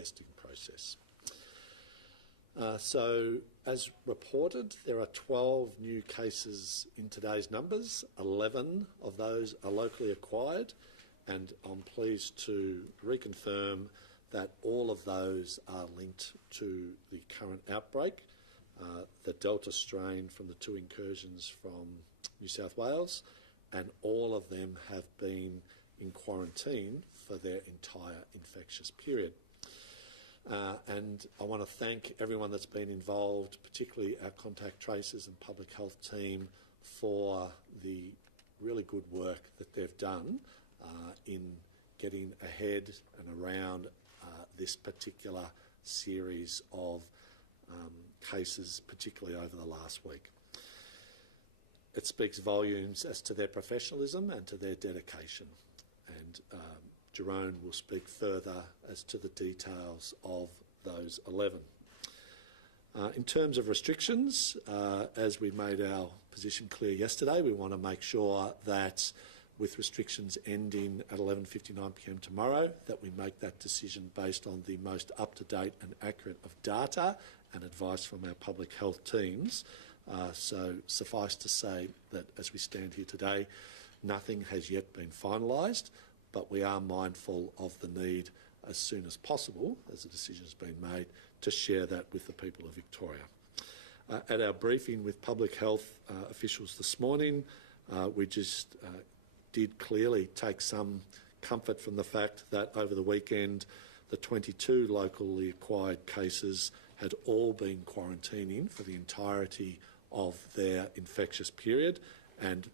testing process. So, as reported, there are 12 new cases in today's numbers. 11 of those are locally acquired, and I'm pleased to reconfirm that all of those are linked to the current outbreak, the Delta strain from the 2 incursions from New South Wales, and all of them have been in quarantine for their entire infectious period. And I want to thank everyone that's been involved, particularly our contact tracers and public health team, for the really good work that they've done in getting ahead and around this particular series of cases, particularly over the last week. It speaks volumes as to their professionalism and to their dedication. And Jerome will speak further as to the details of those 11. In terms of restrictions, as we made our position clear yesterday, we want to make sure that with restrictions ending at 11:59 p.m. tomorrow, that we make that decision based on the most up-to-date and accurate of data and advice from our public health teams. So suffice to say that as we stand here today, nothing has yet been finalised, but we are mindful of the need as soon as possible, as the decision has been made, to share that with the people of Victoria. At our briefing with public health officials this morning, we just did clearly take some comfort from the fact that over the weekend, the 22 locally acquired cases had all been quarantining for the entirety of their infectious period and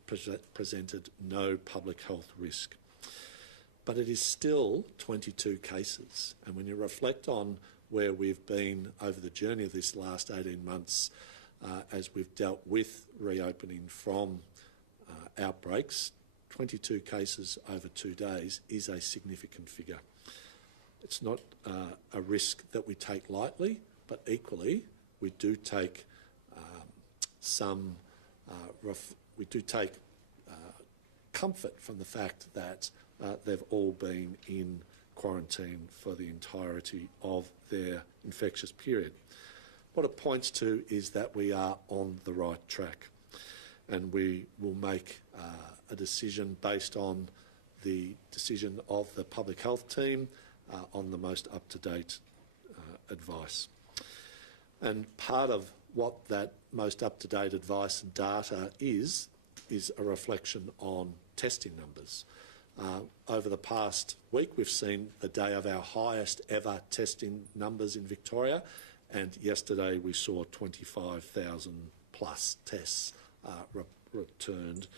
presented no public health risk. But it is still 22 cases, and when you reflect on where we've been over the journey of this last 18 months, as we've dealt with reopening from outbreaks, 22 cases over 2 days is a significant figure. It's not a risk that we take lightly, but equally we do take comfort from the fact that they've all been in quarantine for the entirety of their infectious period. What it points to is that we are on the right track, and we will make a decision based on the decision of the public health team on the most up-to-date advice. And part of what that most up-to-date advice and data is a reflection on testing numbers. Over the past week, we've seen the day of our highest ever testing numbers in Victoria, and yesterday we saw 25,000 plus tests returned.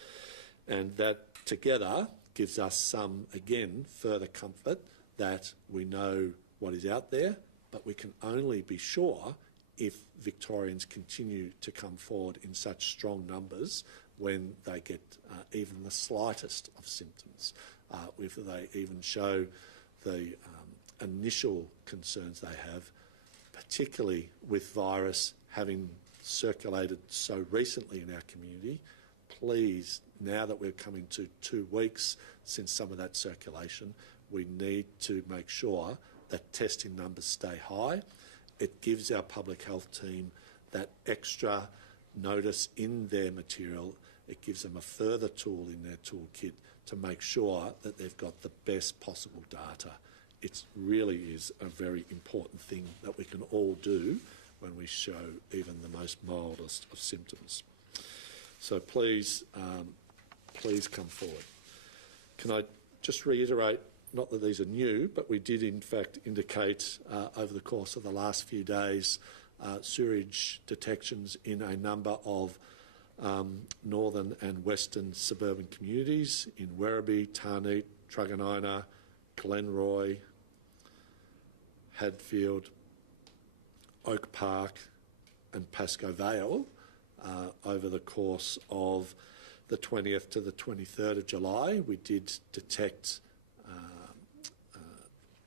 And that together gives us some, again, further comfort that we know what is out there, but we can only be sure if Victorians continue to come forward in such strong numbers when they get even the slightest of symptoms, if they even show the initial concerns they have, particularly with virus having circulated so recently in our community. Please, now that we're coming to 2 weeks since some of that circulation, we need to make sure that testing numbers stay high. It gives our public health team that extra notice in their material. It gives them a further tool in their toolkit to make sure that they've got the best possible data. It really is a very important thing that we can all do when we show even the most mildest of symptoms. So please, please come forward. Can I just reiterate, not that these are new, but we did in fact indicate over the course of the last few days sewerage detections in a number of northern and western suburban communities in Werribee, Tarneit, Truganina, Glenroy, Hadfield, Oak Park and Pascoe Vale over the course of the 20th to the 23rd of July. We did detect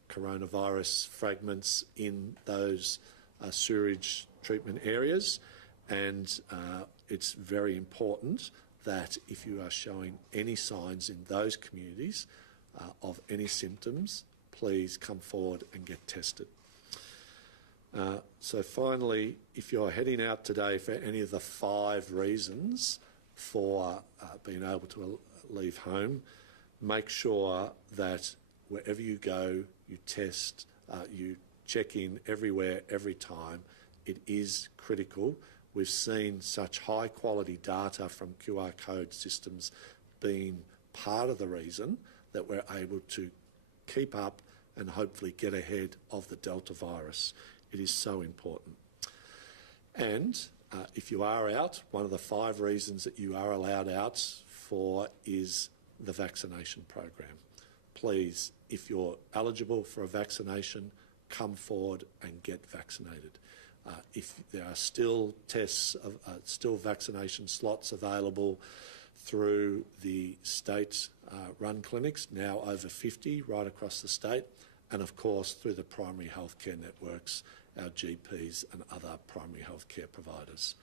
coronavirus fragments in those sewerage treatment areas, and it's very important that if you are showing any signs in those communities of any symptoms, please come forward and get tested. So finally, if you're heading out today for any of the 5 reasons for being able to leave home, make sure that wherever you go, you test, you check in everywhere, every time. It is critical. We've seen such high quality data from QR code systems being part of the reason that we're able to keep up and hopefully get ahead of the Delta virus. It is so important. And if you are out, one of the 5 reasons that you are allowed out for is the vaccination program. Please, if you're eligible for a vaccination, come forward and get vaccinated. If there are still tests, still vaccination slots available through the state-run clinics, now over 50 right across the state, and of course through the primary healthcare networks, our GPs and other primary healthcare providers.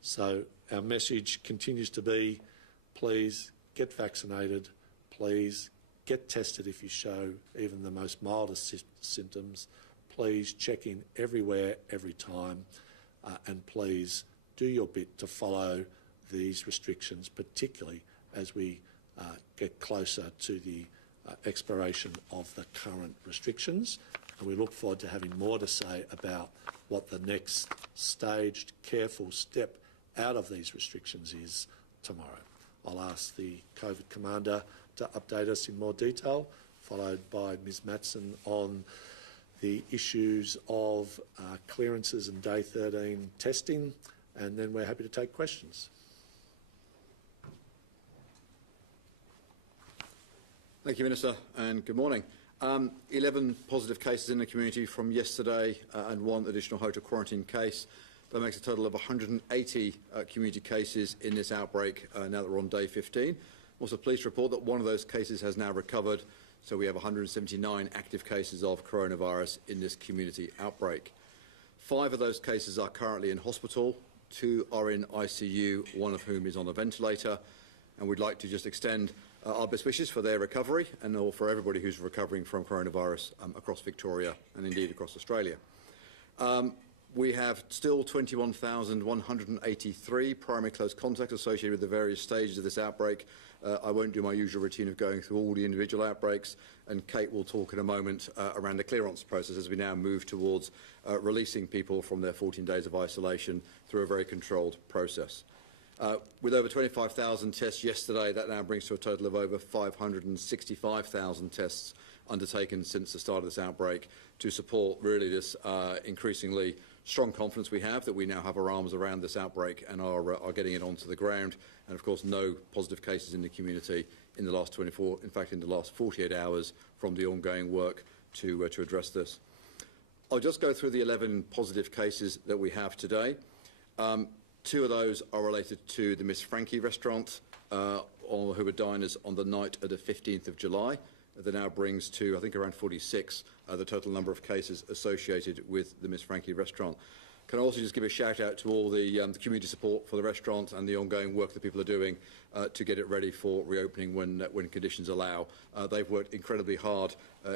So our message continues to be, please get vaccinated, please get tested if you show even the most mildest symptoms, please check in everywhere, every time, and please do your bit to follow these restrictions, particularly as we get closer to the expiration of the current restrictions. And we look forward to having more to say about what the next staged, careful step out of these restrictions is tomorrow. I'll ask the COVID Commander to update us in more detail, followed by Ms Matson on the issues of clearances and day 13 testing, and then we're happy to take questions. Thank you, Minister, and good morning. 11 positive cases in the community from yesterday and 1 additional hotel quarantine case. That makes a total of 180 community cases in this outbreak now that we're on day 15. Also pleased to report that 1 of those cases has now recovered, so we have 179 active cases of coronavirus in this community outbreak. 5 of those cases are currently in hospital, 2 are in ICU, 1 of whom is on a ventilator, and we'd like to just extend our best wishes for their recovery and all for everybody who's recovering from coronavirus across Victoria and indeed across Australia. We have still 21,183 primary close contacts associated with the various stages of this outbreak. I won't do my usual routine of going through all the individual outbreaks, and Kate will talk in a moment around the clearance process as we now move towards releasing people from their 14 days of isolation through a very controlled process. With over 25,000 tests yesterday, that now brings to a total of over 565,000 tests undertaken since the start of this outbreak to support really this increasingly strong confidence we have that we now have our arms around this outbreak and are getting it onto the ground. And of course, no positive cases in the community in the last 24, in fact, in the last 48 hours from the ongoing work to address this. I'll just go through the 11 positive cases that we have today. 2 of those are related to the Miss Frankie restaurant, who were diners on the night of the 15th of July. That now brings to, I think, around 46 the total number of cases associated with the Miss Frankie restaurant. Can I also just give a shout out to all the community support for the restaurant and the ongoing work that people are doing to get it ready for reopening when conditions allow. They've worked incredibly hard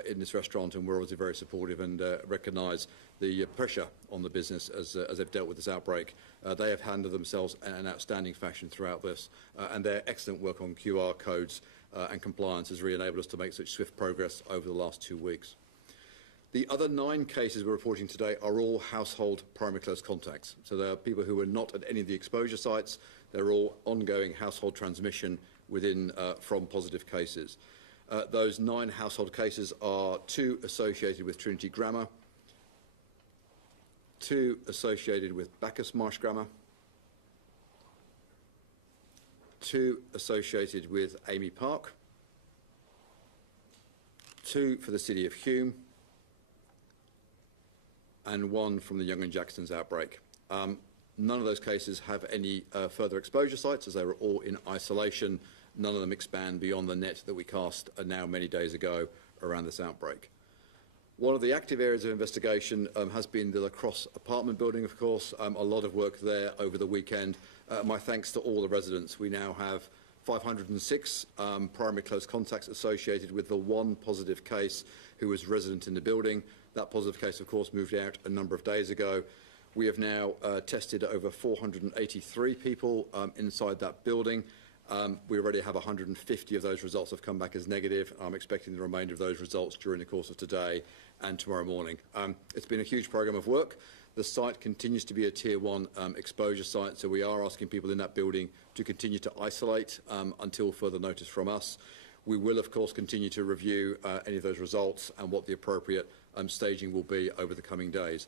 in this restaurant, and we're obviously very supportive and recognise the pressure on the business as they've dealt with this outbreak. They have handled themselves in an outstanding fashion throughout this, and their excellent work on QR codes and compliance has really enabled us to make such swift progress over the last 2 weeks. The other 9 cases we're reporting today are all household primary close contacts. So they are people who are not at any of the exposure sites. They're all ongoing household transmission within from positive cases. Those 9 household cases are 2 associated with Trinity Grammar, 2 associated with Bacchus Marsh Grammar, 2 associated with Amy Park, 2 for the city of Hume, and 1 from the Young and Jackson's outbreak. None of those cases have any further exposure sites, as they were all in isolation. None of them expand beyond the net that we cast now many days ago around this outbreak. One of the active areas of investigation has been the Lacrosse apartment building, of course. A lot of work there over the weekend. My thanks to all the residents. We now have 506 primary close contacts associated with the 1 positive case who was resident in the building. That positive case, of course, moved out a number of days ago. We have now tested over 483 people inside that building. We already have 150 of those results have come back as negative. I'm expecting the remainder of those results during the course of today and tomorrow morning. It's been a huge program of work. The site continues to be a Tier 1 exposure site, so we are asking people in that building to continue to isolate until further notice from us. We will, of course, continue to review any of those results and what the appropriate staging will be over the coming days.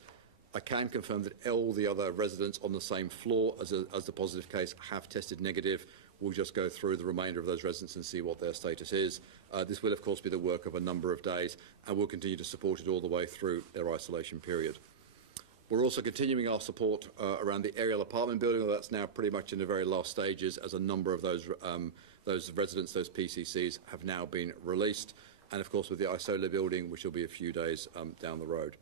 I can confirm that all the other residents on the same floor as the positive case have tested negative. We'll just go through the remainder of those residents and see what their status is. This will, of course, be the work of a number of days, and we'll continue to support it all the way through their isolation period. We're also continuing our support around the aerial apartment building, although that's now pretty much in the very last stages, as a number of those residents, those PCCs, have now been released, and of course with the Isola building, which will be a few days down the road.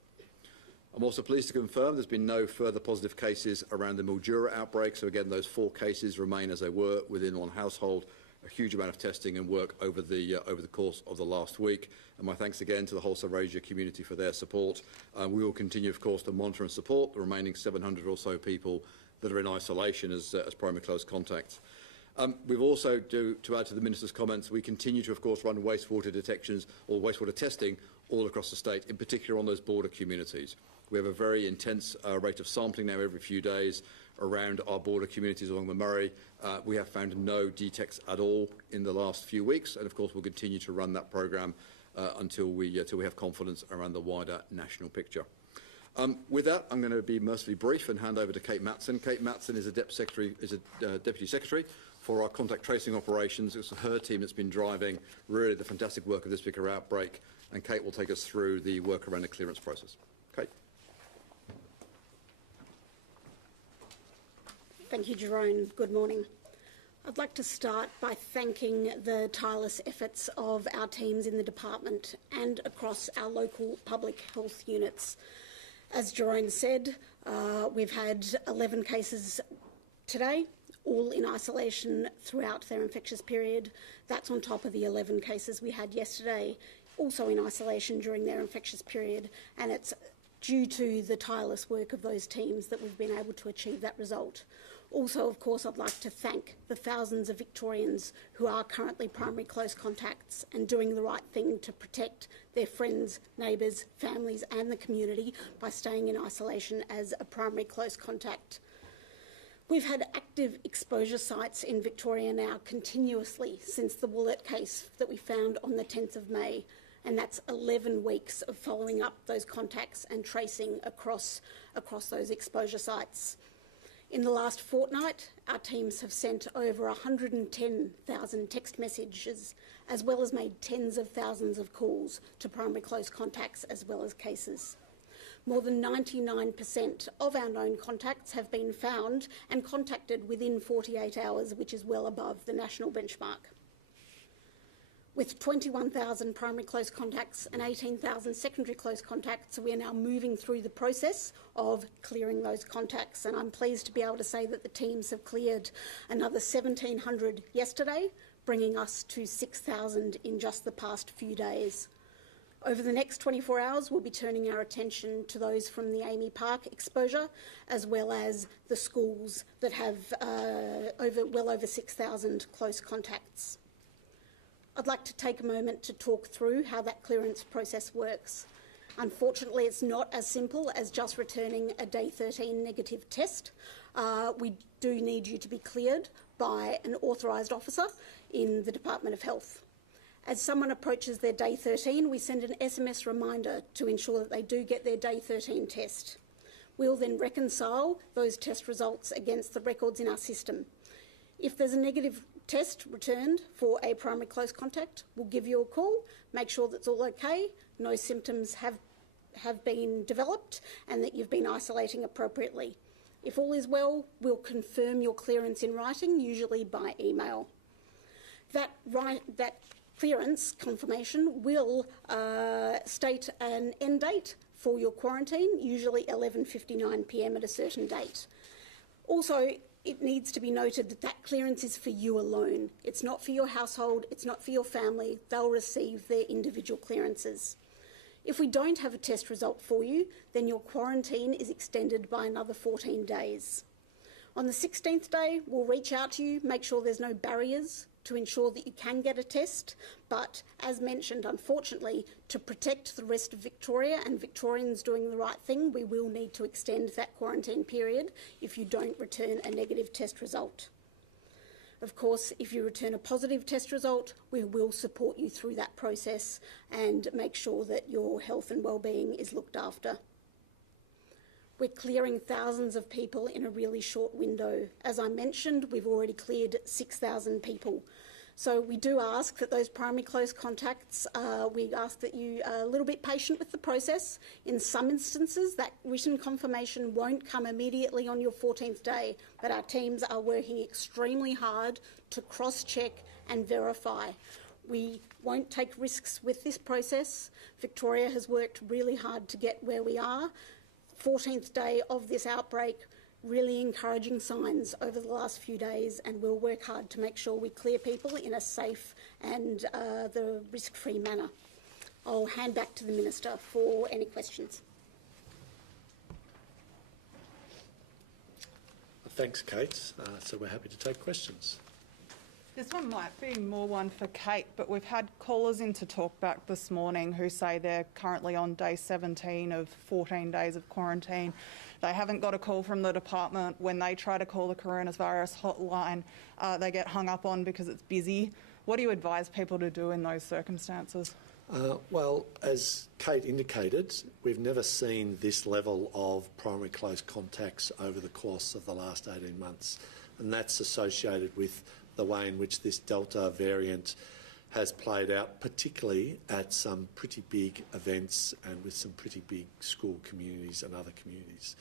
I'm also pleased to confirm there's been no further positive cases around the Mildura outbreak. So again, those 4 cases remain as they were within one household. A huge amount of testing and work over the course of the last week. And my thanks again to the whole Ranger community for their support. We will continue, of course, to monitor and support the remaining 700 or so people that are in isolation as primary close contacts. We've also, to add to the Minister's comments, we continue to, of course, run wastewater detections or wastewater testing all across the state, in particular on those border communities. We have a very intense rate of sampling now every few days around our border communities along the Murray. We have found no detects at all in the last few weeks, and of course we'll continue to run that programme until we have confidence around the wider national picture. With that, I'm going to be mercifully brief and hand over to Kate Matson. Kate Matson is a Deputy Secretary for our contact tracing operations. It's her team that's been driving really the fantastic work of this particular outbreak, and Kate will take us through the work around the clearance process. Kate. Thank you, Jerome. Good morning. I'd like to start by thanking the tireless efforts of our teams in the department and across our local public health units. As Jerome said, we've had 11 cases today, all in isolation throughout their infectious period. That's on top of the 11 cases we had yesterday, also in isolation during their infectious period, and it's due to the tireless work of those teams that we've been able to achieve that result. Also, of course, I'd like to thank the thousands of Victorians who are currently primary close contacts and doing the right thing to protect their friends, neighbours, families and the community by staying in isolation as a primary close contact. We've had active exposure sites in Victoria now continuously since the Wallet case that we found on the 10th of May, and that's 11 weeks of following up those contacts and tracing across those exposure sites. In the last fortnight, our teams have sent over 110,000 text messages, as well as made tens of thousands of calls to primary close contacts as well as cases. More than 99% of our known contacts have been found and contacted within 48 hours, which is well above the national benchmark. With 21,000 primary close contacts and 18,000 secondary close contacts, we are now moving through the process of clearing those contacts, and I'm pleased to be able to say that the teams have cleared another 1,700 yesterday, bringing us to 6,000 in just the past few days. Over the next 24 hours, we'll be turning our attention to those from the Amy Park exposure, as well as the schools that have well over 6,000 close contacts. I'd like to take a moment to talk through how that clearance process works. Unfortunately, it's not as simple as just returning a day 13 negative test. We do need you to be cleared by an authorised officer in the Department of Health. As someone approaches their day 13, we send an SMS reminder to ensure that they do get their day 13 test. We'll then reconcile those test results against the records in our system. If there's a negative test returned for a primary close contact, we'll give you a call, make sure that's all okay, no symptoms have been developed and that you've been isolating appropriately. If all is well, we'll confirm your clearance in writing, usually by email. That clearance confirmation will state an end date for your quarantine, usually 11:59 p.m. at a certain date. Also, it needs to be noted that that clearance is for you alone. It's not for your household, it's not for your family. They'll receive their individual clearances. If we don't have a test result for you, then your quarantine is extended by another 14 days. On the 16th day, we'll reach out to you, make sure there's no barriers to ensure that you can get a test. But as mentioned, unfortunately, to protect the rest of Victoria and Victorians doing the right thing, we will need to extend that quarantine period if you don't return a negative test result. Of course, if you return a positive test result, we will support you through that process and make sure that your health and well-being is looked after. We're clearing thousands of people in a really short window. As I mentioned, we've already cleared 6,000 people. So we do ask that those primary close contacts, we ask that you are a little bit patient with the process. In some instances, that written confirmation won't come immediately on your 14th day, but our teams are working extremely hard to cross-check and verify. We won't take risks with this process. Victoria has worked really hard to get where we are. 14th day of this outbreak, really encouraging signs over the last few days, and we'll work hard to make sure we clear people in a safe and the risk-free manner. I'll hand back to the Minister for any questions. Thanks, Kate. So we're happy to take questions. This one might be more one for Kate, but we've had callers into talkback this morning who say they're currently on day 17 of 14 days of quarantine. They haven't got a call from the department. When they try to call the coronavirus hotline, they get hung up on because it's busy. What do you advise people to do in those circumstances? Well, as Kate indicated, we've never seen this level of primary close contacts over the course of the last 18 months, and that's associated with the way in which this Delta variant has played out, particularly at some pretty big events and with some pretty big school communities and other communities.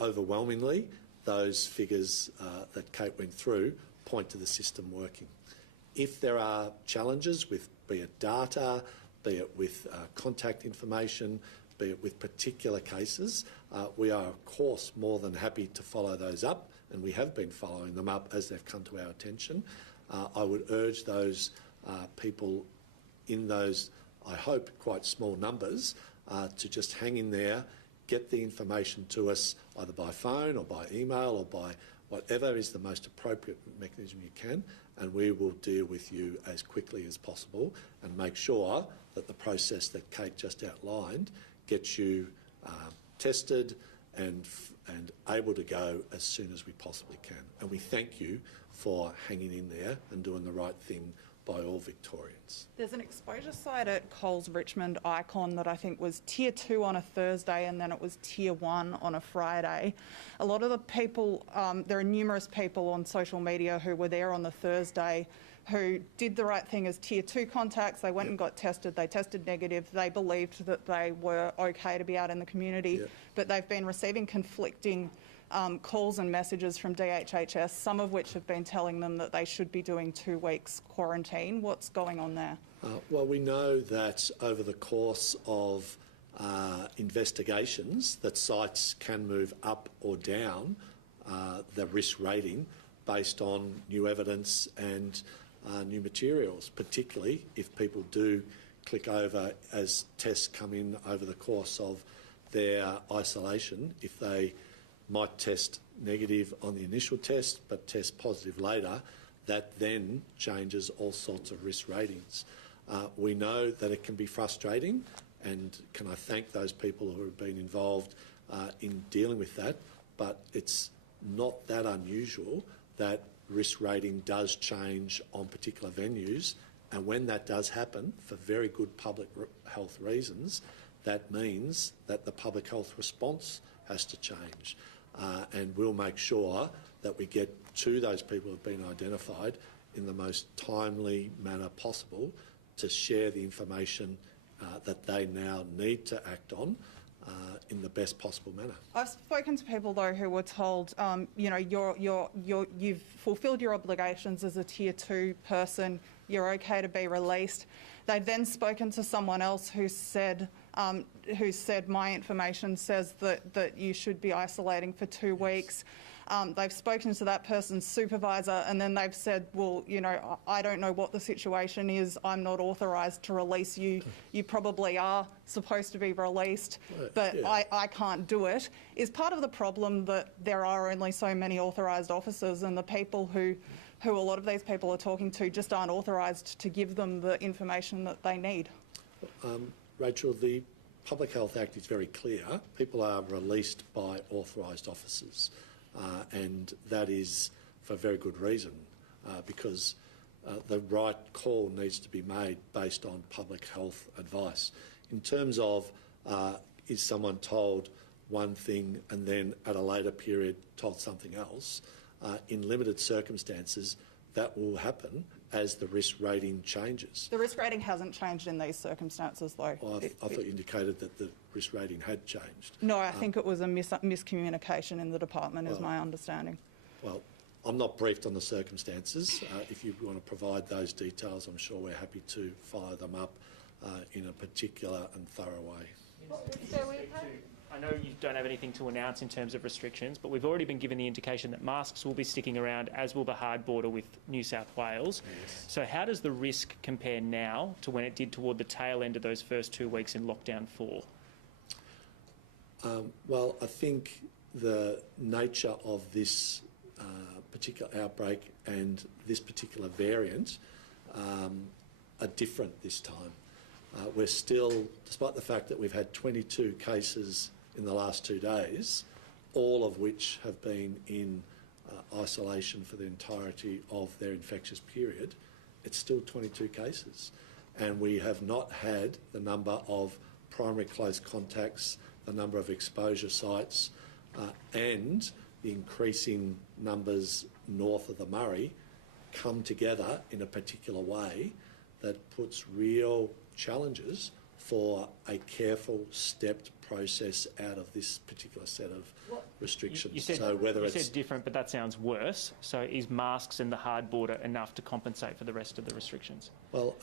Overwhelmingly, those figures that Kate went through point to the system working. If there are challenges with, be it data, be it with contact information, be it with particular cases, we are of course more than happy to follow those up, and we have been following them up as they've come to our attention. I would urge those people in those, I hope, quite small numbers to just hang in there, get the information to us either by phone or by email or by whatever is the most appropriate mechanism you can, and we will deal with you as quickly as possible and make sure that the process that Kate just outlined gets you tested and able to go as soon as we possibly can. And we thank you for hanging in there and doing the right thing by all Victorians. There's an exposure site at Coles Richmond Icon that I think was Tier 2 on a Thursday and then it was Tier 1 on a Friday. A lot of the people, there are numerous people on social media who were there on the Thursday who did the right thing as Tier 2 contacts. They went and got tested. They tested negative. They believed that they were okay to be out in the community, but they've been receiving conflicting calls and messages from DHHS, some of which have been telling them that they should be doing 2 weeks quarantine. What's going on there? Well, we know that over the course of investigations that sites can move up or down the risk rating based on new evidence and new materials, particularly if people do click over as tests come in over the course of their isolation. If they might test negative on the initial test but test positive later, that then changes all sorts of risk ratings. We know that it can be frustrating, and can I thank those people who have been involved in dealing with that, but it's not that unusual that risk rating does change on particular venues, and when that does happen for very good public health reasons, that means that the public health response has to change. And we'll make sure that we get to those people who have been identified in the most timely manner possible to share the information that they now need to act on in the best possible manner. I've spoken to people though who were told, you know, you've fulfilled your obligations as a Tier 2 person. You're okay to be released. They've then spoken to someone else who said my information says that you should be isolating for 2 weeks. They've spoken to that person's supervisor, and then they've said, well, you know, I don't know what the situation is. I'm not authorised to release you. You probably are supposed to be released, but yeah. I can't do it. Is part of the problem that there are only so many authorised officers, and the people who a lot of these people are talking to just aren't authorised to give them the information that they need? Rachel, the Public Health Act is very clear. People are released by authorised officers, and that is for very good reason, because the right call needs to be made based on public health advice. In terms of is someone told one thing and then at a later period told something else, in limited circumstances that will happen as the risk rating changes. The risk rating hasn't changed in these circumstances, though. Well, I thought you indicated that the risk rating had changed. No, I think it was a miscommunication in the department, is my understanding. Well, I'm not briefed on the circumstances. If you want to provide those details, I'm sure we're happy to follow them up in a particular and thorough way. I know you don't have anything to announce in terms of restrictions, but we've already been given the indication that masks will be sticking around, as will the hard border with New South Wales. Yes. So how does the risk compare now to when it did toward the tail end of those first 2 weeks in lockdown 4? Well, I think the nature of this particular outbreak and this particular variant are different this time. We're still, despite the fact that we've had 22 cases in the last 2 days, all of which have been in isolation for the entirety of their infectious period, it's still 22 cases. And we have not had the number of primary close contacts, the number of exposure sites, and the increasing numbers north of the Murray come together in a particular way that puts real challenges for a careful, stepped process out of this particular set of restrictions. You said, so whether you it's said different, but that sounds worse. So is masks and the hard border enough to compensate for the rest of the restrictions? well,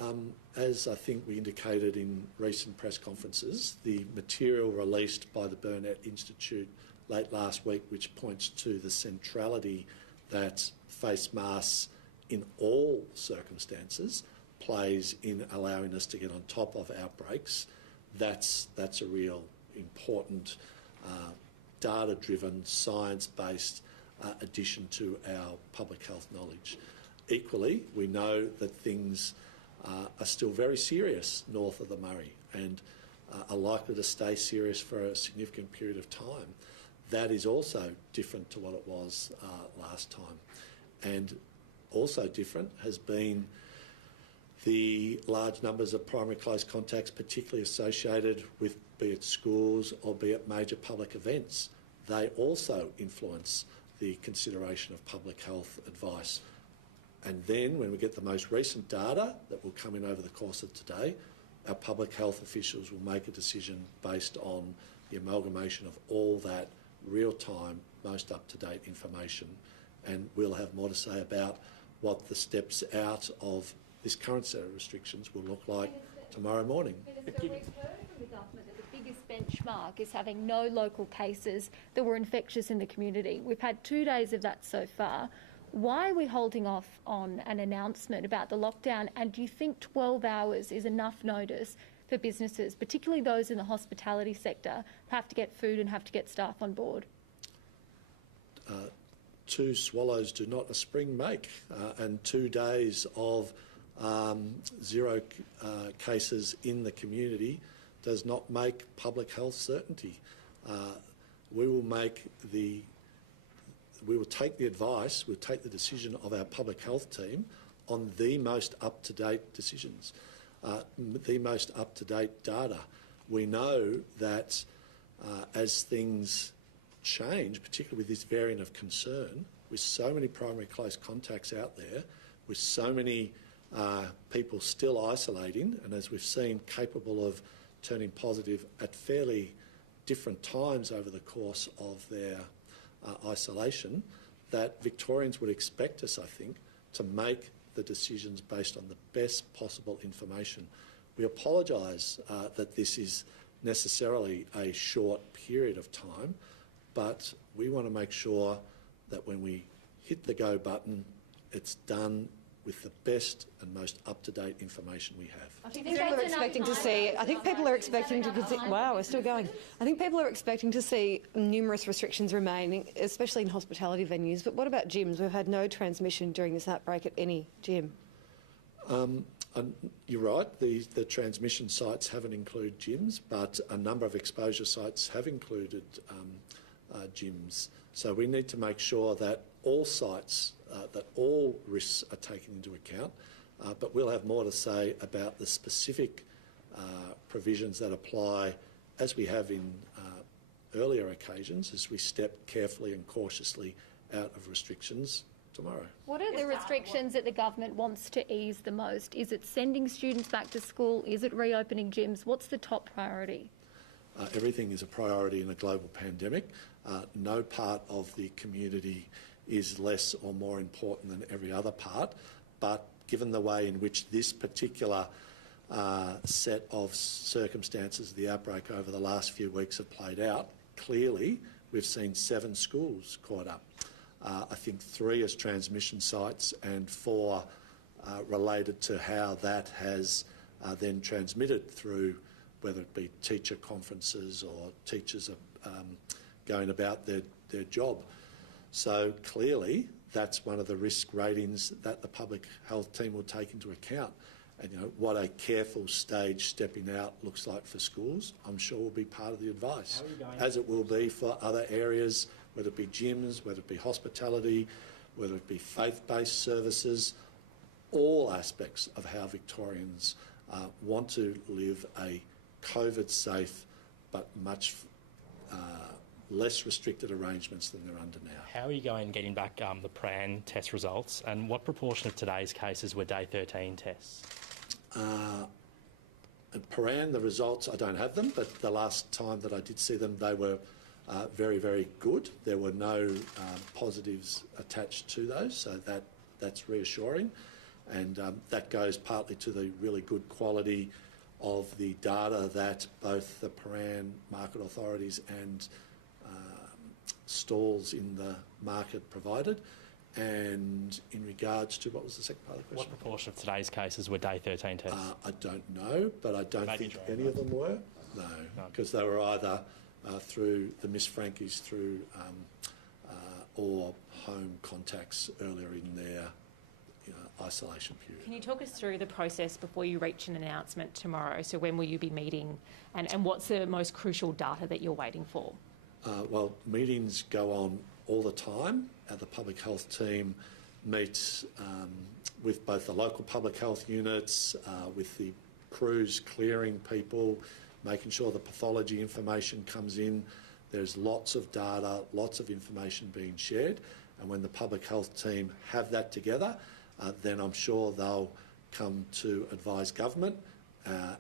as I think we indicated in recent press conferences, the material released by the Burnett Institute late last week, which points to the centrality that face masks in all circumstances plays in allowing us to get on top of outbreaks, that's a real important data-driven, science-based addition to our public health knowledge. Equally, we know that things are still very serious north of the Murray and are likely to stay serious for a significant period of time. That is also different to what it was last time. And also different has been the large numbers of primary close contacts, particularly associated with be it schools or be it major public events. They also influence the consideration of public health advice. And then when we get the most recent data that will come in over the course of today, our public health officials will make a decision based on the amalgamation of all that real-time, most up-to-date information. And we'll have more to say about what the steps out of this current set of restrictions will look like tomorrow morning. Minister, we've heard from the government that the biggest benchmark is having no local cases that were infectious in the community. We've had 2 days of that so far. Why are we holding off on an announcement about the lockdown? And do you think 12 hours is enough notice for businesses, particularly those in the hospitality sector, have to get food and have to get staff on board? Two swallows do not a spring make, and 2 days of zero cases in the community does not make public health certainty. We will take the advice, we'll take the decision of our public health team on the most up-to-date decisions, the most up-to-date data. We know that as things change, particularly with this variant of concern, with so many primary close contacts out there, with so many people still isolating, and as we've seen, capable of turning positive at fairly different times over the course of their isolation, that Victorians would expect us, I think, to make the decisions based on the best possible information. We apologise that this is necessarily a short period of time, but we want to make sure that when we hit the go button, it's done with the best and most up-to-date information we have. I think people are expecting to see. I think people are expecting to see. Wow, we're still going. I think people are expecting to see numerous restrictions remaining, especially in hospitality venues. But what about gyms? We've had no transmission during this outbreak at any gym. And you're right, the transmission sites haven't included gyms, but a number of exposure sites have included gyms. So we need to make sure that all sites, that all risks are taken into account, but we'll have more to say about the specific provisions that apply, as we have in earlier occasions, as we step carefully and cautiously out of restrictions tomorrow. What are the restrictions that the government wants to ease the most? Is it sending students back to school? Is it reopening gyms? What's the top priority? Everything is a priority in a global pandemic. No part of the community is less or more important than every other part, but given the way in which this particular set of circumstances, the outbreak over the last few weeks have played out, clearly we've seen 7 schools caught up. I think 3 as transmission sites and 4 related to how that has then transmitted through, whether it be teacher conferences or teachers going about their job. So clearly that's one of the risk ratings that the public health team will take into account. And what a careful stage stepping out looks like for schools, I'm sure will be part of the advice, as it will be for other areas, whether it be gyms, whether it be hospitality, whether it be faith-based services, all aspects of how Victorians want to live a COVID-safe but much less restricted arrangements than they're under now. How are you going getting back the PRAN test results, and what proportion of today's cases were day 13 tests? At Paran, the results, I don't have them, but the last time that I did see them, they were very, very good. There were no positives attached to those, so that's reassuring. And that goes partly to the really good quality of the data that both the Paran market authorities and stalls in the market provided. And in regards to, what was the second part of the question? What proportion of today's cases were day 13 tests? I don't know, but I don't think any of them were. No, because they were either through the Miss Frankies through or home contacts earlier in their isolation period. Can you talk us through the process before you reach an announcement tomorrow? So when will you be meeting, and what's the most crucial data that you're waiting for? Well, meetings go on all the time. The public health team meets with both the local public health units, with the crews clearing people, making sure the pathology information comes in. There's lots of data, lots of information being shared, and when the public health team have that together, then I'm sure they'll come to advise government,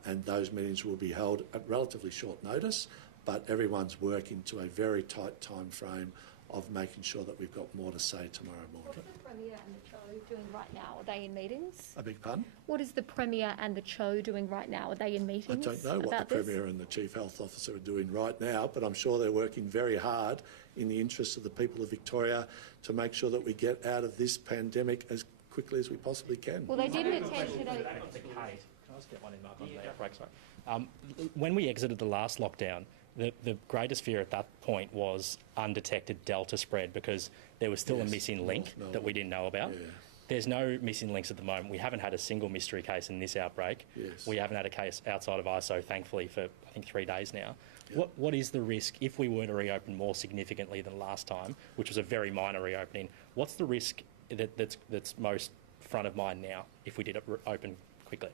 and those meetings will be held at relatively short notice, but everyone's working to a very tight time frame of making sure that we've got more to say tomorrow morning. What's the Premier and the Cho doing right now? Are they in meetings? I beg your pardon? What is the Premier and the Cho doing right now? Are they in meetings? I don't know what the Premier and the Chief Health Officer are doing right now, but I'm sure they're working very hard in the interests of the people of Victoria to make sure that we get out of this pandemic as quickly as we possibly can. Well, they didn't attend today. Can I just get one in, Mark, on the outbreak? Sorry. When we exited the last lockdown, the greatest fear at that point was undetected Delta spread, because there was still a missing link that we didn't know about. Yeah. There's no missing links at the moment. We haven't had a single mystery case in this outbreak. Yes. We haven't had a case outside of ISO, thankfully, for I think 3 days now. Yep. What is the risk if we were to reopen more significantly than last time, which was a very minor reopening? What's the risk that's most front of mind now if we did open quickly?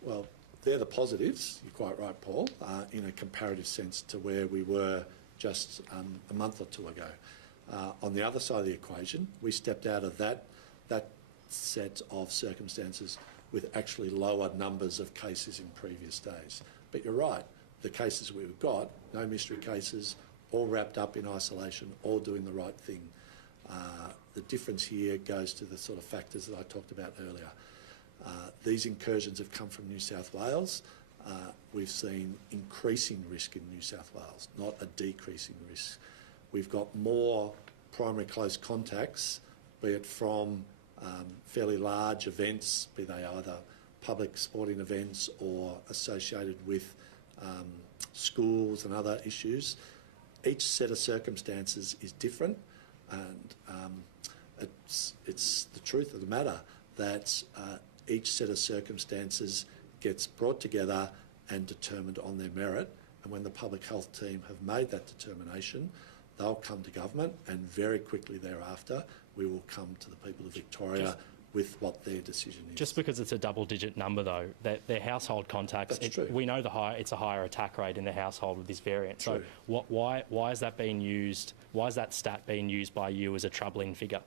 Well, they're the positives, you're quite right, Paul, in a comparative sense to where we were just a month or two ago. On the other side of the equation, we stepped out of that set of circumstances with actually lower numbers of cases in previous days. But you're right, the cases we've got, no mystery cases, all wrapped up in isolation, all doing the right thing. The difference here goes to the sort of factors that I talked about earlier. These incursions have come from New South Wales. We've seen increasing risk in New South Wales, not a decreasing risk. We've got more primary close contacts, be it from fairly large events, be they either public sporting events or associated with schools and other issues. Each set of circumstances is different, and it's the truth of the matter that each set of circumstances gets brought together and determined on their merit, and when the public health team have made that determination, they'll come to government, and very quickly thereafter we will come to the people of Victoria with what their decision is. Just because it's a double-digit number, though, their household contacts, we know it's a higher attack rate in the household with this variant. True. So why is that being used? Why is that stat being used by you as a troubling figure?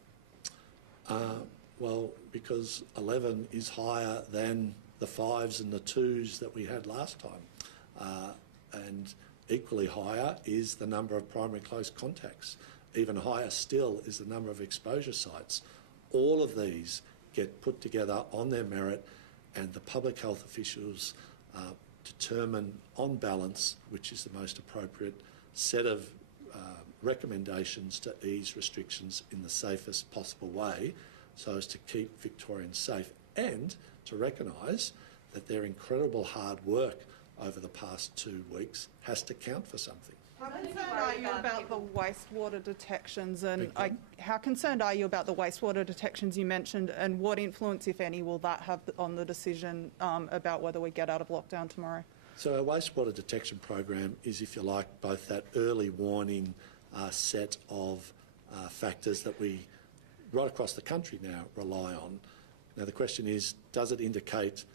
Well, because 11 is higher than the 5s and the 2s that we had last time. And equally higher is the number of primary close contacts. Even higher still is the number of exposure sites. All of these get put together on their merit, and the public health officials determine on balance which is the most appropriate set of recommendations to ease restrictions in the safest possible way so as to keep Victorians safe and to recognise that their incredible hard work over the past 2 weeks has to count for something. How concerned are you about the wastewater detections, and how concerned are you about the wastewater detections you mentioned, and what influence, if any, will that have on the decision about whether we get out of lockdown tomorrow? So our wastewater detection program is, if you like, both that early warning set of factors that we, right across the country now, rely on. Now the question is, does it indicate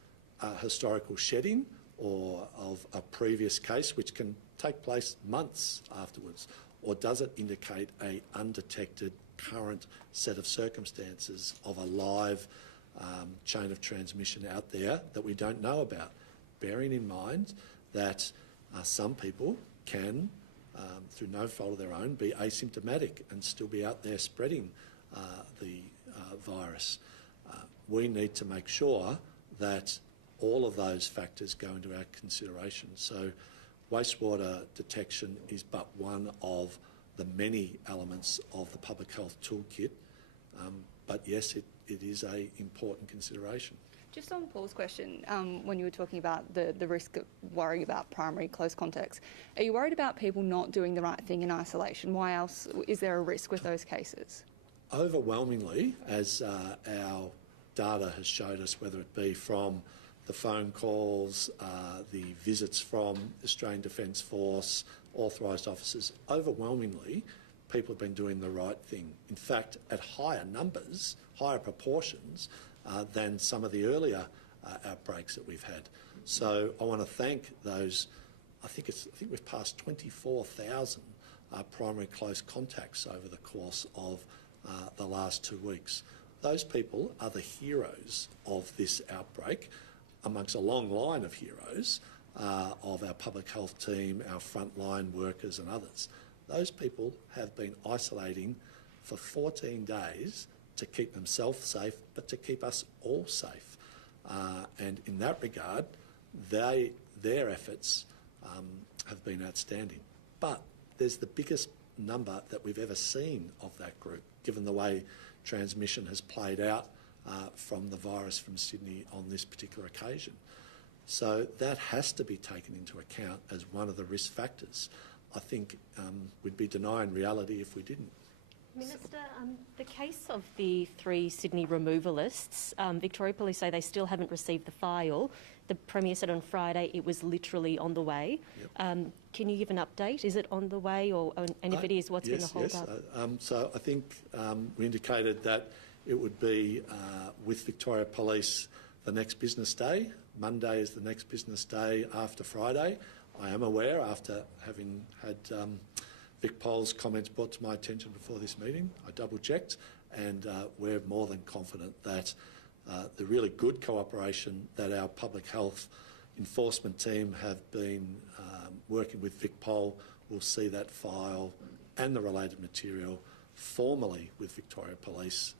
historical shedding or of a previous case which can take place months afterwards, or does it indicate a undetected current set of circumstances of a live chain of transmission out there that we don't know about, bearing in mind that some people can, through no fault of their own, be asymptomatic and still be out there spreading the virus. We need to make sure that all of those factors go into our consideration. So wastewater detection is but one of the many elements of the public health toolkit, but yes, it is an important consideration. Just on Paul's question, when you were talking about the risk of worrying about primary close contacts, are you worried about people not doing the right thing in isolation? Why else is there a risk with those cases? Overwhelmingly, as our data has showed us, whether it be from the phone calls, the visits from Australian Defence Force, authorised officers, overwhelmingly people have been doing the right thing. In fact, at higher numbers, higher proportions than some of the earlier outbreaks that we've had. So I want to thank those. I think we've passed 24,000 primary close contacts over the course of the last 2 weeks. Those people are the heroes of this outbreak, amongst a long line of heroes of our public health team, our frontline workers and others. Those people have been isolating for 14 days to keep themselves safe, but to keep us all safe. And in that regard, their efforts have been outstanding. But there's the biggest number that we've ever seen of that group, given the way transmission has played out from the virus from Sydney on this particular occasion. So that has to be taken into account as one of the risk factors. I think we'd be denying reality if we didn't. Minister, the case of the 3 Sydney removalists, Victoria Police say they still haven't received the file. The Premier said on Friday it was literally on the way. Yep. Can you give an update? Is it on the way, and if it is, what's been the hold up? So I think we indicated that it would be with Victoria Police the next business day. Monday is the next business day after Friday. I am aware, after having had Vic Pol's comments brought to my attention before this meeting, I double-checked, and we're more than confident that the really good cooperation that our public health enforcement team have been working with Vic Pol will see that file and the related material formally with Victoria Police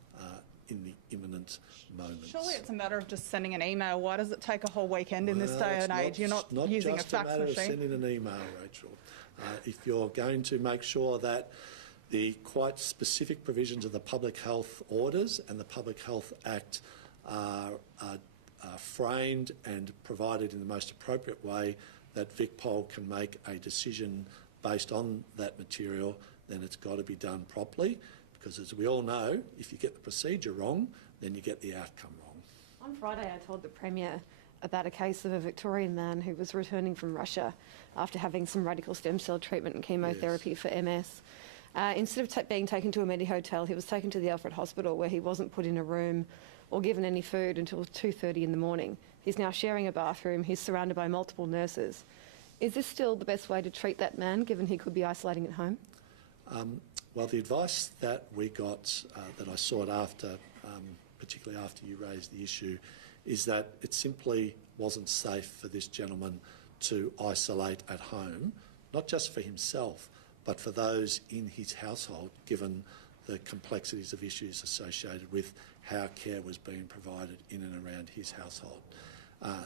in the imminent moments. Surely it's a matter of just sending an email. Why does it take a whole weekend in this day and age? You're not using a fax machine. Not just a matter of sending an email, Rachel. If you're going to make sure that the quite specific provisions of the Public Health Orders and the Public Health Act are framed and provided in the most appropriate way that VicPol can make a decision based on that material, then it's got to be done properly, because as we all know, if you get the procedure wrong, then you get the outcome wrong. On Friday, I told the Premier about a case of a Victorian man who was returning from Russia after having some radical stem cell treatment and chemotherapy for MS. Instead of being taken to a medi-hotel, he was taken to the Alfred Hospital, where he wasn't put in a room or given any food until 2:30 in the morning. He's now sharing a bathroom. He's surrounded by multiple nurses. Is this still the best way to treat that man, given he could be isolating at home? Well, the advice that we got, that I sought after, particularly after you raised the issue, is that it simply wasn't safe for this gentleman to isolate at home, not just for himself, but for those in his household, given the complexities of issues associated with how care was being provided in and around his household.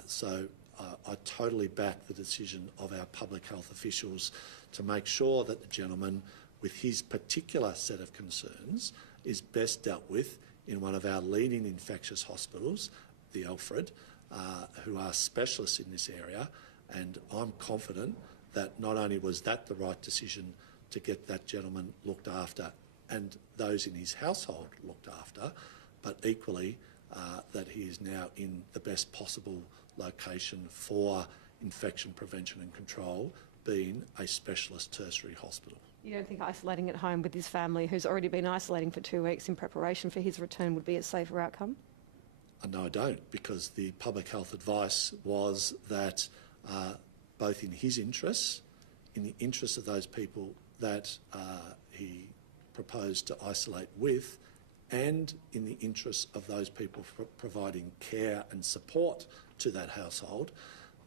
So I totally back the decision of our public health officials to make sure that the gentleman, with his particular set of concerns, is best dealt with in one of our leading infectious hospitals, the Alfred, who are specialists in this area, and I'm confident that not only was that the right decision to get that gentleman looked after and those in his household looked after, but equally that he is now in the best possible location for infection prevention and control, being a specialist tertiary hospital. You don't think isolating at home with his family, who's already been isolating for 2 weeks in preparation for his return, would be a safer outcome? No, I don't, because the public health advice was that both in his interests, in the interests of those people that he proposed to isolate with, and in the interests of those people providing care and support to that household,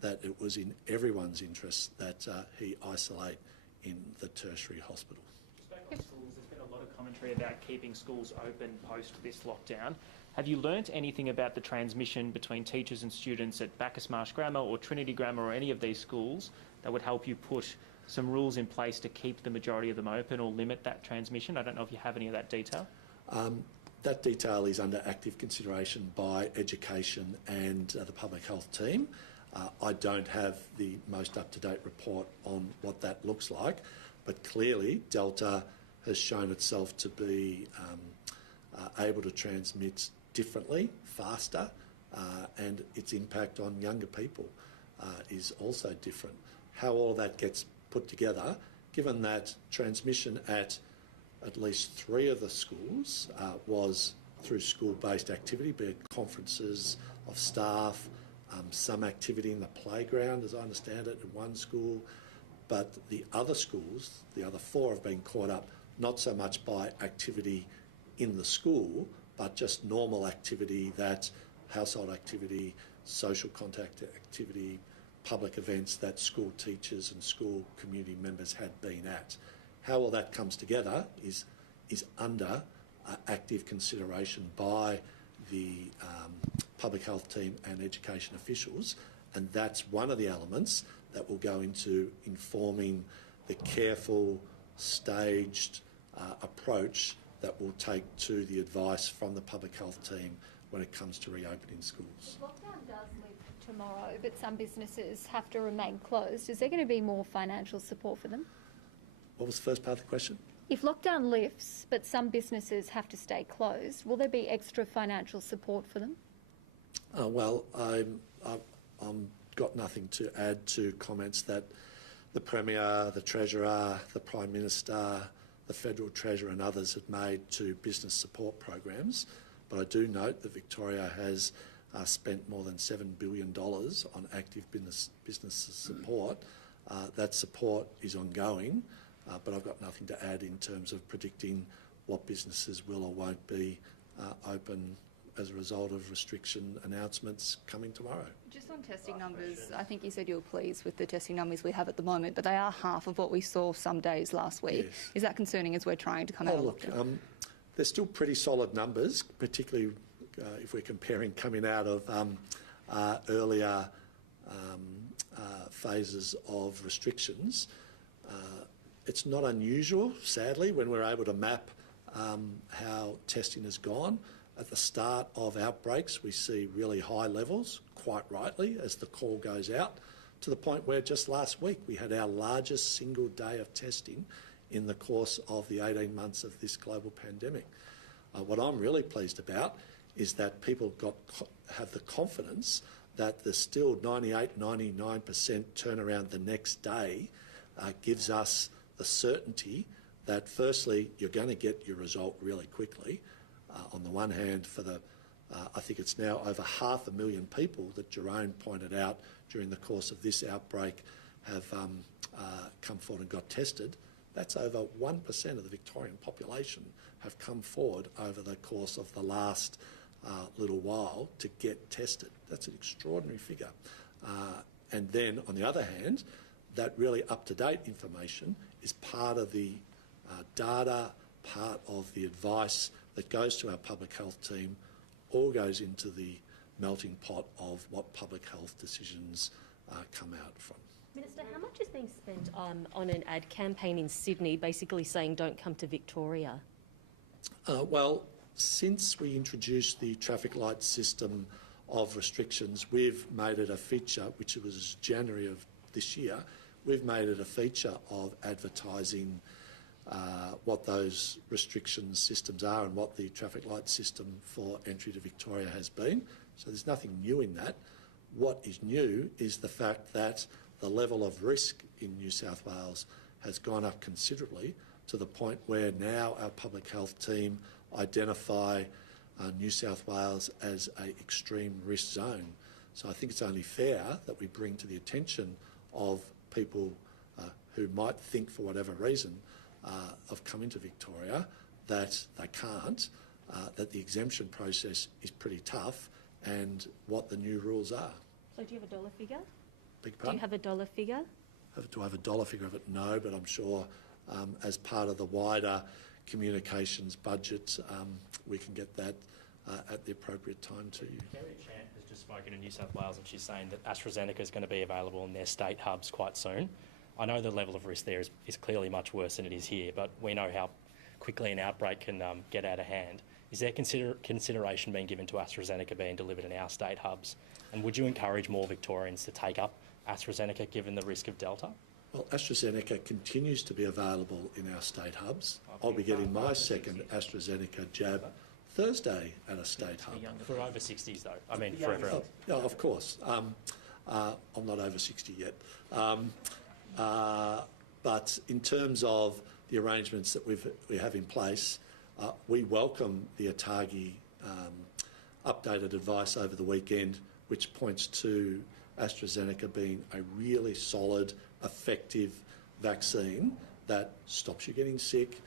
that it was in everyone's interest that he isolate in the tertiary hospital. Just back on schools, there's been a lot of commentary about keeping schools open post this lockdown. Have you learnt anything about the transmission between teachers and students at Bacchus Marsh Grammar or Trinity Grammar or any of these schools that would help you put some rules in place to keep the majority of them open or limit that transmission? I don't know if you have any of that detail. That detail is under active consideration by Education and the Public Health team. I don't have the most up-to-date report on what that looks like, but clearly Delta has shown itself to be able to transmit differently, faster, and its impact on younger people is also different. How all that gets put together, given that transmission at least 3 of the schools was through school-based activity, be it conferences of staff, some activity in the playground, as I understand it, in one school, but the other schools, the other 4, have been caught up not so much by activity in the school, but just normal activity, that household activity, social contact activity, public events that school teachers and school community members had been at. How all that comes together is under active consideration by the public health team and education officials, and that's one of the elements that will go into informing the careful, staged approach that we'll take to the advice from the public health team when it comes to reopening schools. Lockdown does lift tomorrow, but some businesses have to remain closed. Is there going to be more financial support for them? What was the first part of the question? If lockdown lifts, but some businesses have to stay closed, will there be extra financial support for them? Well, I'm got nothing to add to comments that the Premier, the Treasurer, the Prime Minister, the Federal Treasurer and others have made to business support programs. But I do note that Victoria has spent more than $7 billion on active business support. That support is ongoing, but I've got nothing to add in terms of predicting what businesses will or won't be open as a result of restriction announcements coming tomorrow. Just on testing numbers, I think you said you were pleased with the testing numbers we have at the moment, but they are half of what we saw some days last week. Yes. Is that concerning as we're trying to come out of lockdown? They're still pretty solid numbers, particularly if we're comparing coming out of earlier phases of restrictions. It's not unusual, sadly, when we're able to map how testing has gone. At the start of outbreaks, we see really high levels, quite rightly, as the call goes out, to the point where just last week we had our largest single day of testing in the course of the 18 months of this global pandemic. What I'm really pleased about is that people have the confidence that the still 98, 99% turnaround the next day gives us the certainty that firstly, you're going to get your result really quickly. On the one hand, I think it's now over 500,000 people that Jerome pointed out during the course of this outbreak have come forward and got tested. That's over 1% of the Victorian population have come forward over the course of the last little while to get tested. That's an extraordinary figure. And then, on the other hand, that really up-to-date information is part of the data, part of the advice that goes to our public health team, all goes into the melting pot of what public health decisions come out from. Minister, how much is being spent on an ad campaign in Sydney basically saying don't come to Victoria? Well, since we introduced the traffic light system of restrictions, we've made it a feature, which was January of this year, we've made it a feature of advertising what those restriction systems are and what the traffic light system for entry to Victoria has been. So there's nothing new in that. What is new is the fact that the level of risk in New South Wales has gone up considerably to the point where now our public health team identify New South Wales as an extreme risk zone. So I think it's only fair that we bring to the attention of people who might think for whatever reason of coming to Victoria that they can't, that the exemption process is pretty tough and what the new rules are. So do you have a dollar figure? Beg your Do pardon? you have a dollar figure? Do I have a dollar figure of it? No, but I'm sure as part of the wider communications budget, we can get that at the appropriate time to you. Kerry Chant has just spoken in New South Wales and she's saying that AstraZeneca is going to be available in their state hubs quite soon. I know the level of risk there is clearly much worse than it is here, but we know how quickly an outbreak can get out of hand. Is there consideration being given to AstraZeneca being delivered in our state hubs? And would you encourage more Victorians to take up AstraZeneca given the risk of Delta? Well, AstraZeneca continues to be available in our state hubs. I'll be getting my second AstraZeneca jab Thursday at a state hub. For over 60s though, I mean for everyone. Yeah, of course. I'm not over 60 yet. But in terms of the arrangements that we have in place, we welcome the ATAGI updated advice over the weekend, which points to AstraZeneca being a really solid, effective vaccine that stops you getting sick,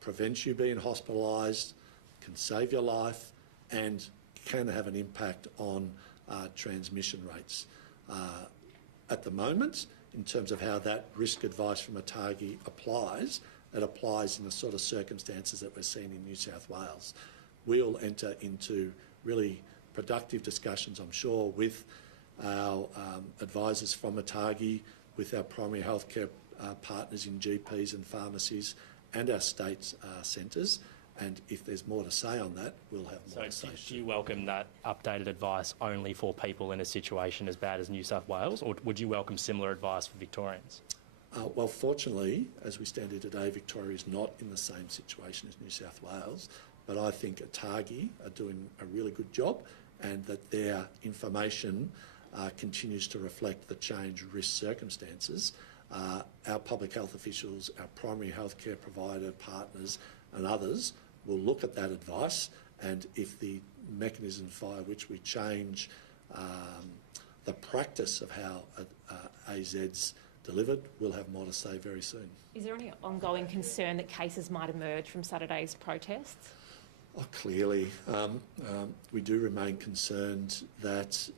prevents you being hospitalised, can save your life, and can have an impact on transmission rates. At the moment, in terms of how that risk advice from ATAGI applies, it applies in the sort of circumstances that we're seeing in New South Wales. We'll enter into really productive discussions, I'm sure, with our advisors from ATAGI, with our primary healthcare partners in GPs and pharmacies and our state centres. And if there's more to say on that, we'll have more to say. So do you welcome that updated advice only for people in a situation as bad as New South Wales, or would you welcome similar advice for Victorians? Well, fortunately, as we stand here today, Victoria is not in the same situation as New South Wales, but I think ATAGI are doing a really good job and that their information continues to reflect the changed risk circumstances. Our public health officials, our primary healthcare provider partners and others will look at that advice, and if the mechanism via which we change the practice of how AZ's delivered, we'll have more to say very soon. Is there any ongoing concern that cases might emerge from Saturday's protests? Oh, clearly, we do remain concerned that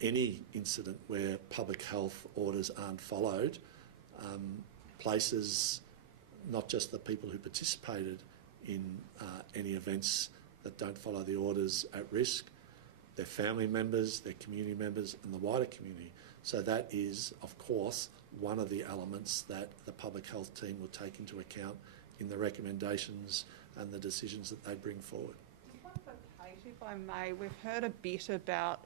any incident where public health orders aren't followed places not just the people who participated in any events that don't follow the orders at risk, their family members, their community members and the wider community. So that is, of course, one of the elements that the public health team will take into account in the recommendations and the decisions that they bring forward. If I may, we've heard a bit about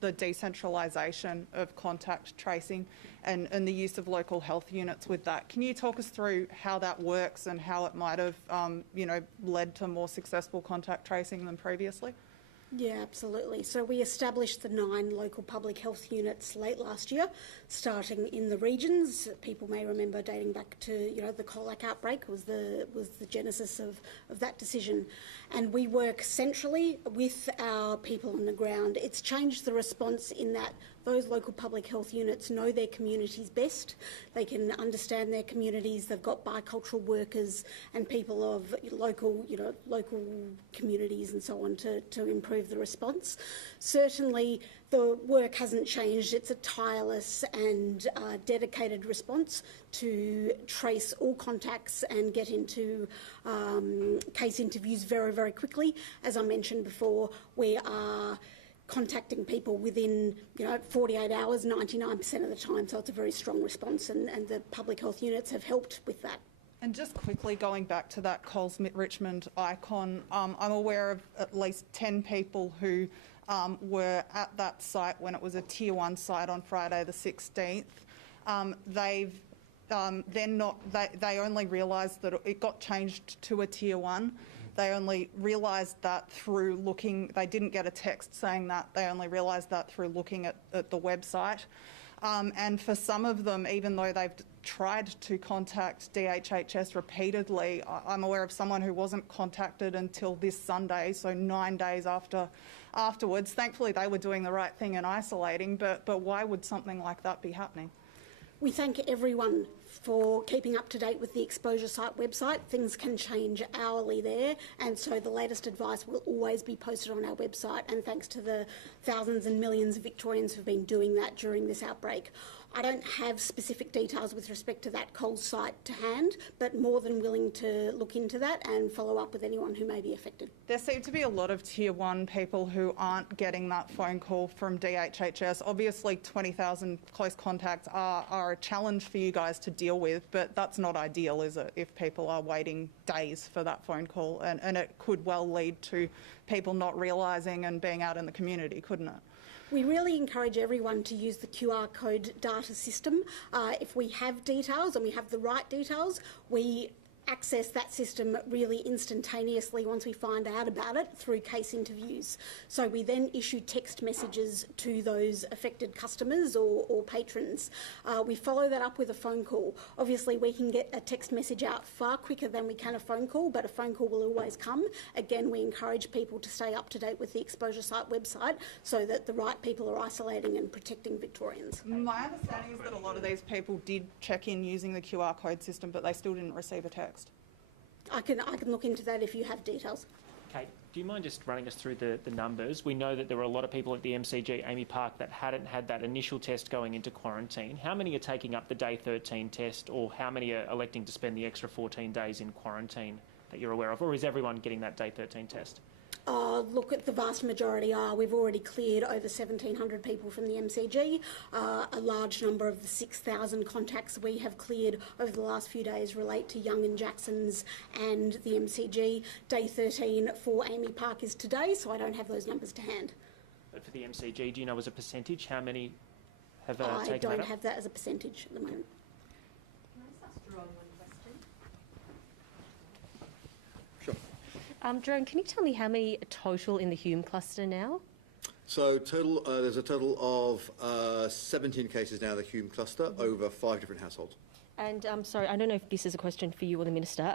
the decentralisation of contact tracing and the use of local health units with that. Can you talk us through how that works and how it might have, led to more successful contact tracing than previously? Yeah, absolutely. So we established the 9 local public health units late last year, starting in the regions. People may remember dating back to, the colic outbreak was the genesis of that decision. And we work centrally with our people on the ground. It's changed the response in that those local public health units know their communities best. They can understand their communities. They've got bicultural workers and people of local communities and so on to improve the response. Certainly, the work hasn't changed. It's a tireless and dedicated response to trace all contacts and get into case interviews very, very quickly. As I mentioned before, we are contacting people within 48 hours 99% of the time, so it's a very strong response, and the public health units have helped with that. And just quickly going back to that Coles Richmond icon, I'm aware of at least 10 people who were at that site when it was a Tier 1 site on Friday the 16th. They only realised that it got changed to a Tier 1. They only realised that through looking, they didn't get a text saying that, they only realised that through looking at the website. And for some of them, even though they've tried to contact DHHS repeatedly, I'm aware of someone who wasn't contacted until this Sunday, so 9 days afterwards. Thankfully, they were doing the right thing and isolating, but why would something like that be happening? We thank everyone for keeping up to date with the exposure site website. Things can change hourly there, and so the latest advice will always be posted on our website, and thanks to the thousands and millions of Victorians who've been doing that during this outbreak. I don't have specific details with respect to that Coles site to hand, but more than willing to look into that and follow up with anyone who may be affected. There seem to be a lot of Tier 1 people who aren't getting that phone call from DHHS. Obviously, 20,000 close contacts are a challenge for you guys to deal with, but that's not ideal, is it, if people are waiting days for that phone call? And it could well lead to people not realising and being out in the community, couldn't it? We really encourage everyone to use the QR code data system. If we have details and we have the right details, we access that system really instantaneously once we find out about it through case interviews. So we then issue text messages to those affected customers or patrons. We follow that up with a phone call. Obviously, we can get a text message out far quicker than we can a phone call, but a phone call will always come. Again, we encourage people to stay up to date with the exposure site website so that the right people are isolating and protecting Victorians. My understanding is that a lot of these people did check in using the QR code system, but they still didn't receive a text. I can look into that if you have details. Kate, do you mind just running us through the numbers? We know that there were a lot of people at the MCG Amy Park that hadn't had that initial test going into quarantine. How many are taking up the day 13 test, or how many are electing to spend the extra 14 days in quarantine that you're aware of? Or is everyone getting that day 13 test? Look, at the vast majority are. We've already cleared over 1,700 people from the MCG. A large number of the 6,000 contacts we have cleared over the last few days relate to Young and Jackson's and the MCG. Day 13 for Amy Park is today, so I don't have those numbers to hand. But for the MCG, do you know as a percentage how many have taken that up? I don't have that as a percentage at the moment. Jerome, can you tell me how many total in the Hume cluster now? So there's a total of 17 cases now in the Hume cluster, over 5 different households. And sorry, I don't know if this is a question for you or the Minister.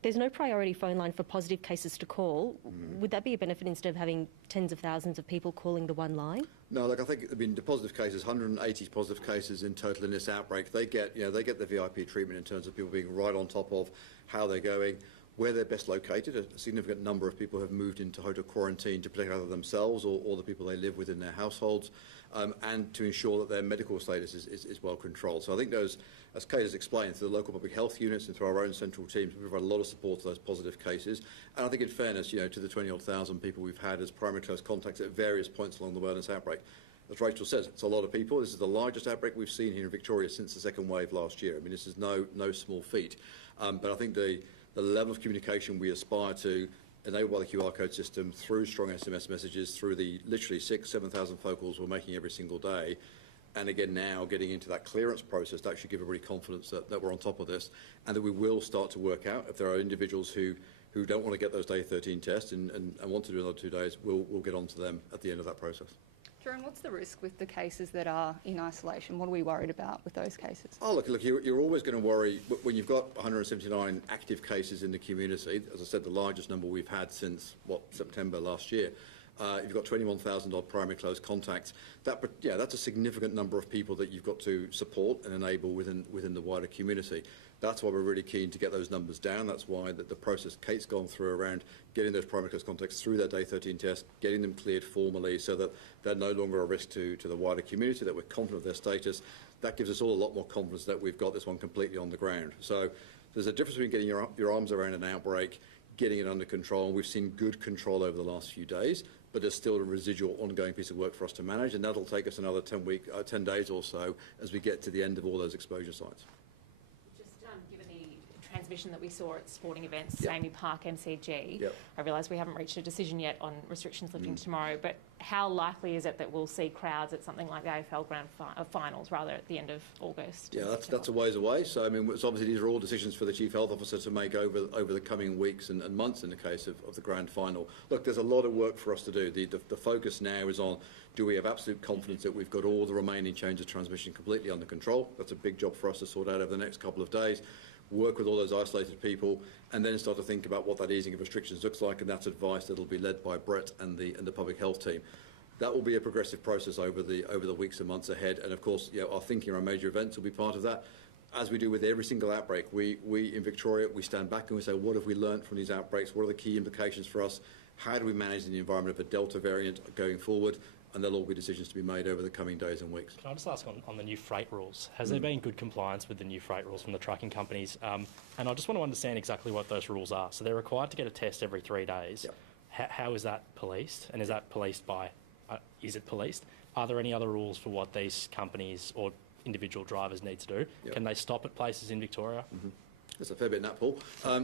There's no priority phone line for positive cases to call. Would that be a benefit instead of having tens of thousands of people calling the one line? No, look, I think the positive cases, 180 positive cases in total in this outbreak. They get the VIP treatment in terms of people being right on top of how they're going, where they're best located. A significant number of people have moved into hotel quarantine to protect either themselves or the people they live with in their households, and to ensure that their medical status is well controlled. So I think those, as Kate has explained, through the local public health units and through our own central teams, we provide a lot of support to those positive cases. And I think in fairness, to the 20,000 people we've had as primary close contacts at various points along the way in this outbreak, as Rachel says, it's a lot of people. This is the largest outbreak we've seen here in Victoria since the second wave last year. I mean, this is no small feat. But I think the level of communication we aspire to, enabled by the QR code system, through strong SMS messages, through the literally 7,000 phone calls we're making every single day, and again now getting into that clearance process to actually give everybody confidence that we're on top of this, and that we will start to work out if there are individuals who don't want to get those day 13 tests and want to do another 2 days, we'll get on to them at the end of that process. Jerome, what's the risk with the cases that are in isolation? What are we worried about with those cases? Oh, look, you're always going to worry when you've got 179 active cases in the community. As I said, the largest number we've had since, September last year. You've got 21,000 odd primary close contacts. That's a significant number of people that you've got to support and enable within the wider community. That's why we're really keen to get those numbers down. That's why the process Kate's gone through around getting those primary close contacts through their day 13 test, getting them cleared formally so that they're no longer a risk to the wider community, that we're confident of their status. That gives us all a lot more confidence that we've got this one completely on the ground. So there's a difference between getting your arms around an outbreak, getting it under control. We've seen good control over the last few days, but there's still a residual ongoing piece of work for us to manage, and that'll take us another 10 days or so as we get to the end of all those exposure sites. Given the transmission that we saw at sporting events, Yep. Amy Park, MCG, Yep. I realise we haven't reached a decision yet on restrictions lifting tomorrow, but how likely is it that we'll see crowds at something like the AFL Grand Finals, rather, at the end of August? Yeah, that's a ways away. So, I mean, it's obviously these are all decisions for the Chief Health Officer to make over the coming weeks and months in the case of the Grand Final. Look, there's a lot of work for us to do. The focus now is on, do we have absolute confidence that we've got all the remaining chains of transmission completely under control? That's a big job for us to sort out over the next couple of days. Work with all those isolated people, and then start to think about what that easing of restrictions looks like, and that's advice that will be led by Brett and the public health team. That will be a progressive process over the weeks and months ahead, and of course, our thinking around major events will be part of that. As we do with every single outbreak, we in Victoria, we stand back and we say, what have we learnt from these outbreaks? What are the key implications for us? How do we manage in the environment of a Delta variant going forward? And there'll all be decisions to be made over the coming days and weeks. Can I just ask on the new freight rules? Has there been good compliance with the new freight rules from the trucking companies? And I just want to understand exactly what those rules are. So they're required to get a test every 3 days. Yep. How is that policed? And is that policed by, is it policed? Are there any other rules for what these companies or individual drivers need to do? Yep. Can they stop at places in Victoria? Mm-hmm. There's a fair bit in that, Paul.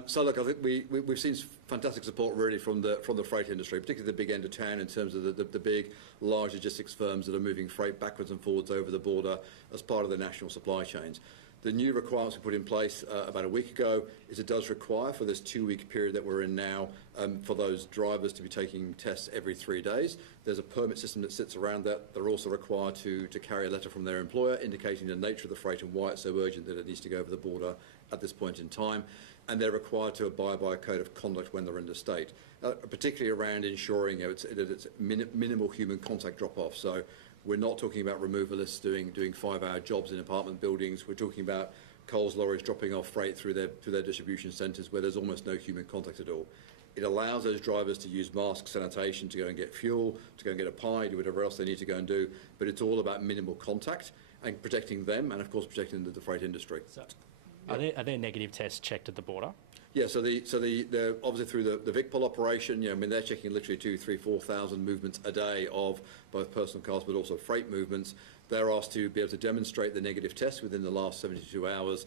So look, I think we've seen fantastic support really from the freight industry, particularly the big end of town in terms of the big, large logistics firms that are moving freight backwards and forwards over the border as part of the national supply chains. The new requirements we put in place about a week ago is it does require for this 2-week period that we're in now for those drivers to be taking tests every 3 days. There's a permit system that sits around that. They're also required to carry a letter from their employer indicating the nature of the freight and why it's so urgent that it needs to go over the border at this point in time. And they're required to abide by a code of conduct when they're interstate, particularly around ensuring it's minimal human contact drop-off. So we're not talking about removalists doing 5-hour jobs in apartment buildings. We're talking about Coles lorries dropping off freight through their distribution centres where there's almost no human contact at all. It allows those drivers to use masks, sanitation, to go and get fuel, to go and get a pie, do whatever else they need to go and do. But it's all about minimal contact and protecting them and, of course, protecting the freight industry. So are there negative tests checked at the border? Yeah, so the obviously through the VicPol operation, I mean, they're checking literally 2,000, 3,000, 4,000 movements a day of both personal cars but also freight movements. They're asked to be able to demonstrate the negative test within the last 72 hours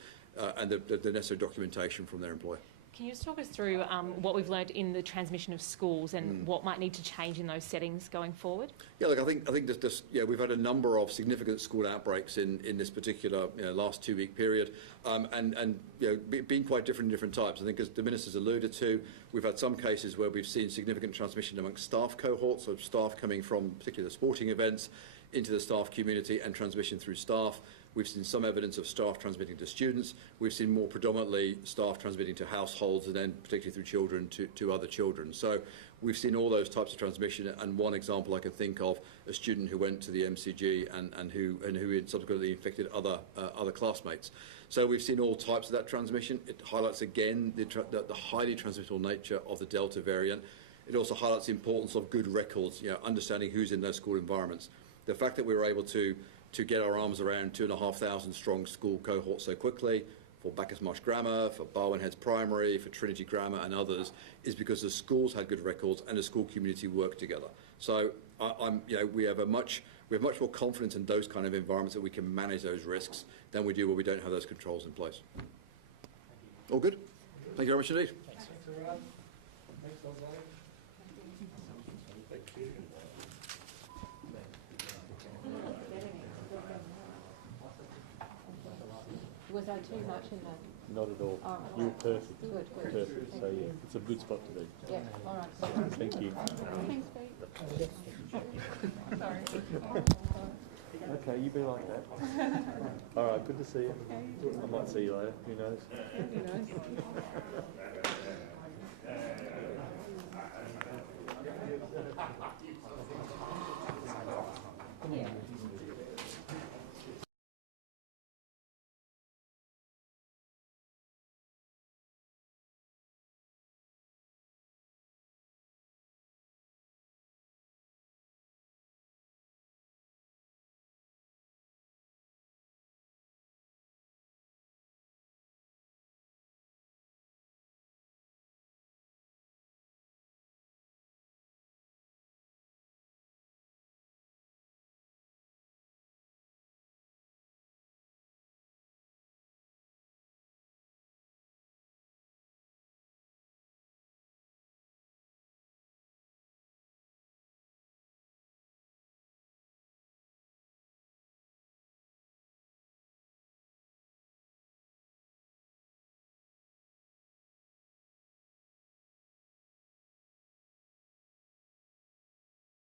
and the necessary documentation from their employer. Can you just talk us through what we've learned in the transmission of schools and what might need to change in those settings going forward? Yeah, look, I think we've had a number of significant school outbreaks in this particular last 2-week period, and being quite different in different types. I think, as the Minister's alluded to, we've had some cases where we've seen significant transmission amongst staff cohorts, so staff coming from particularly the sporting events into the staff community and transmission through staff. We've seen some evidence of staff transmitting to students. We've seen more predominantly staff transmitting to households and then particularly through children to other children. So we've seen all those types of transmission, and one example I can think of, a student who went to the MCG and who had subsequently infected other classmates. So we've seen all types of that transmission. It highlights again the highly transmissible nature of the Delta variant. It also highlights the importance of good records, understanding who's in those school environments. The fact that we were able to get our arms around 2,500 strong school cohorts so quickly for Bacchus Marsh Grammar, for Barwon Heads Primary, for Trinity Grammar and others is because the schools had good records and the school community worked together. So we have a much We have much more confidence in those kind of environments that we can manage those risks than we do where we don't have those controls in place. All good? Thank you very much indeed. Thanks, everyone. Thanks, Jose. Was I too much in that? Not at all. Oh, You were perfect. Good. Perfect. So yeah, it's a good spot to be. Yeah, all right. Thank you. Thanks, Pete. Sorry. Okay, you be like that. All right, good to see you. I might see you later. Who knows? Who knows?